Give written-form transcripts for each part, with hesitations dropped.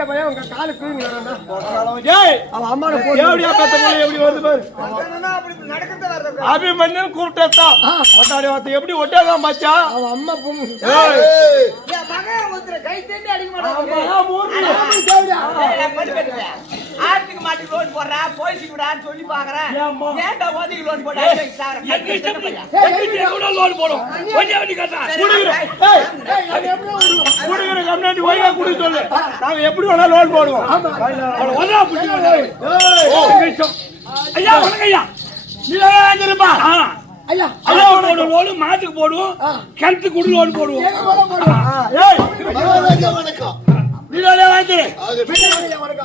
எப்படியா பையன் உங்க காலு தூங்குறானா அவன் அம்மா எப்படியா பெத்த எப்படி வருது பாரு அபிமன்யன் கூப்பிட்டா ஒட்டாடி வார்த்தை எப்படி ஒட்டாதான் பாச்சா அவன் அம்மா பொண்ணு கை தேண்டி அடிக்க ஆட்டுக்கு மாட்டி லோன் போடுறா போயிட்டு விடான்னு சொல்லி பாக்குறேன் ஏன்டா ஓதிக்கு லோன் போட்டா லோன் போடும் கம்யூனிட்டி ஒய்யா குடி சொல்லு நாங்க எப்படி வேணா லோன் போடுவோம் ஐயா வணக்கம் ஐயா நீப்பா ஐயா லோனு மாட்டுக்கு போடுவோம் கிணத்துக்கு குடி லோன் போடுவோம்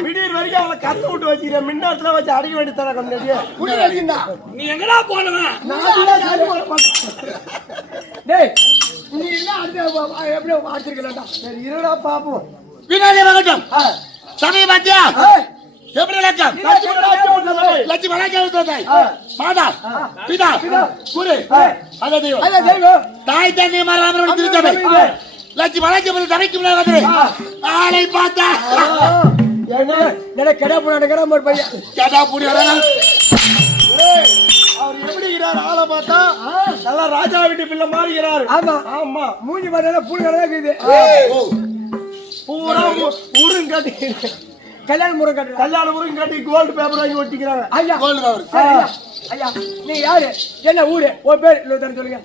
திடீர் வரைக்கும் அவளை கத்து விட்டு வச்சுக்கிறேன் மின்னாத்துல வச்சு அடிக்க வேண்டி தர கம்யூனிட்டி நீ எங்கடா போனவன் நீ எப்படி வாச்சிருக்கா சரி இருடா பாப்போம் வினாடி வகட்டும் சமய பாத்தியா எப்படி லட்சம் லட்சம் வழக்கு மாதா பிதா குரு அத தெய்வம் தாய் தந்தை மாறாமல் திருச்சபை லட்சம் வழக்கு தடைக்கு முன்னாடி ஆளை பார்த்தா கெடா போன பையன் கேட்டா புடி அவர் எப்படி இருக்கிறார் ஆளை பார்த்தா நல்லா ராஜா வீட்டு பிள்ளை மாறுகிறார் ஆமா ஆமா மூஞ்சி மாதிரி பூனை இருக்குது பூரா முருங்க கட்டி கல்யாண முருங்க கட்டி கோல்டு பேப்பர் வாங்கி ஒட்டிக்கிறாங்க ஐயா கோல்டு பேப்பர் ஐயா நீ யாரு என்ன ஊரு உன் பேர் சொல்லுங்க